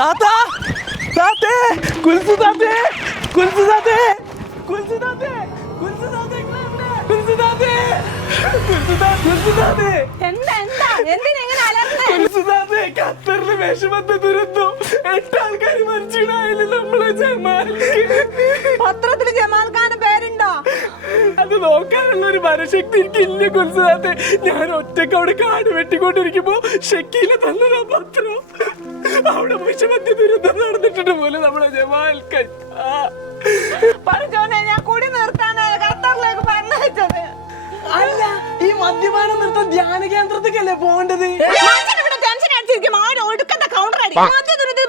താത്താ താത്തേ കുൽസു താത്തേ കുൽസു താത്തേ കുൽസു താത്തേ കുൽസു താത്തേ കുൽസു താത്തേ കുൽസു താത്തേ എന്താ എന്തിനാ ഇങ്ങനെ അലർന്നേ? കുൽസു താത്തേ ഖത്തറിലെ വിഷമത്തെ ദുരന്തം 8 ആൾക്കാർ മരിച്ചിടായാലും നമ്മളെ പത്രത്തില് ജമാൽ ഖാൻ പേരുണ്ടോ? അത് നോക്കാനുള്ള ഒരു മനഃശക്തി എനിക്കില്ല കുൽസു താത്തേ. ഞാൻ ഒറ്റക്ക് അവിടെ കാട് വെട്ടിക്കൊണ്ടിരിക്കുമ്പോ ഷക്കീല തന്നതാ പത്രം. അവിടെ വിഷമത്തെ ദുരന്തം നടന്നിട്ടുണ്ട് പോലെ നമ്മളെ ജമാൽ ഖാൻ. പഠിച്ചോനെ ഞാൻ കുടി നിർത്താനാണ് ഖത്തറിലേക്ക് പറഞ്ഞത്. അല്ല, ഈ മദ്യപാനം നിർത്താൻ ധ്യാന കേന്ദ്രത്തിക്കല്ലേ പോകേണ്ടത്?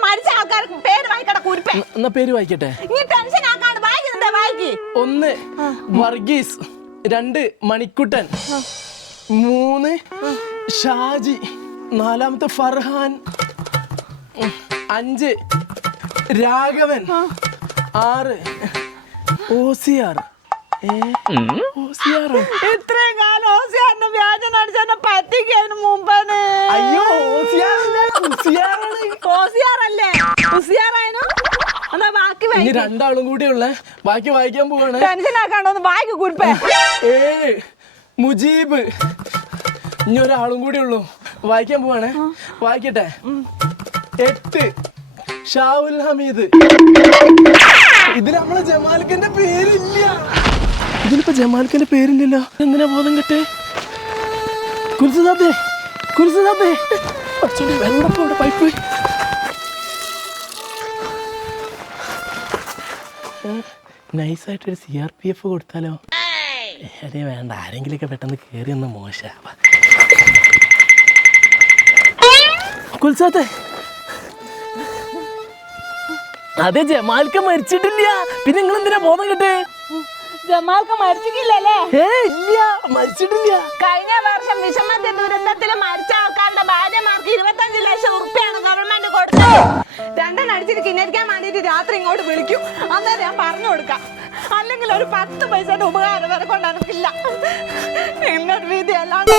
മരിച്ച ആൾക്കാർക്ക് പേര് വായിക്കട കുരിപ്പേ. എന്നാ പേര് വായിക്കട്ടെ. നീ ടെൻഷൻ ആക്കാണ്ട് വായിക്കുന്നുണ്ടേ വായിക്ക്. 1 വർഗീസ്, 2 മണിക്കുട്ടൻ, 3 ഷാജി, 4 ഫർഹാൻ, 5 രാഘവൻ, 6 ഓസിയാർ. ഇത്രയും കാലം ഓസിയാറിന്റെ വ്യാജം അടിച്ചെന്നെ പറ്റിക്കതിന് മുമ്പാണ്. അയ്യോ ഓസിയാറല്ലേ ഉസിയാറായനോ? എന്നാ ബാക്കി ഇനി 2 ആളും കൂടിയുള്ള ബാക്കി വായിക്കാൻ പോവാണ്. ടെൻഷൻ ആക്കാണ്ടോന്ന് വായിക്ക് കുരിപ്പേ. 7 മുജീബ്, ഇനി 1 ആളും കൂടി ഉള്ളൂ, വായിക്കാൻ പോവാണ്. വായിക്കട്ടെ. 8 ഷാവുൽ ഹമീദ്. ഇതിൽ നമ്മളെ ജമാൽക്കന്റെ പേരില്ല. ഇതിലിപ്പോ ജമാൽക്കന്റെ പേരില്ലല്ലോ. എന്തിനാ ബോധം കെട്ടെ? കുൽസുദാത്തേ കുൽസുദാത്തേ വെള്ളപ്പോടെ പൈപ്പ്. നൈസായിട്ടൊരു CRPF കൊടുത്താലോ? അതെ വേണ്ട, ആരെങ്കിലൊക്കെ പെട്ടെന്ന് കയറി ഒന്ന് മോശമാ. കുൽസാത്തേ, അതെ ജമാൽക്ക മരിച്ചിട്ടില്ല. പിന്നെ നിങ്ങൾ എന്തിനാ ബോധം കെട്ടേ? ജമാൽക്ക് മരിച്ചിട്ടില്ലല്ലേ? ഇല്ല, മരിച്ചിട്ടില്ല. കഴിഞ്ഞ വർഷം വിഷമത്തെ ദുരന്തത്തിൽ മരിച്ച ആൾക്കാരുടെ ഭാര്യമാർക്ക് 25 ലക്ഷം ഉറുപ്പിയാണ് ഗവൺമെന്റ് കൊടുത്തത്. 2 അടിച്ചിട്ട് കിണരിക്കാൻ വേണ്ടിട്ട് രാത്രി ഇങ്ങോട്ട് വിളിക്കും. അന്നേരം ഞാൻ പറഞ്ഞു കൊടുക്കാം. അല്ലെങ്കിൽ ഒരു 10 പൈസയുടെ ഉപകാരം വരെ കൊണ്ട് എനിക്കില്ല. എന്നൊരു വിധി അല്ലാണ്ട്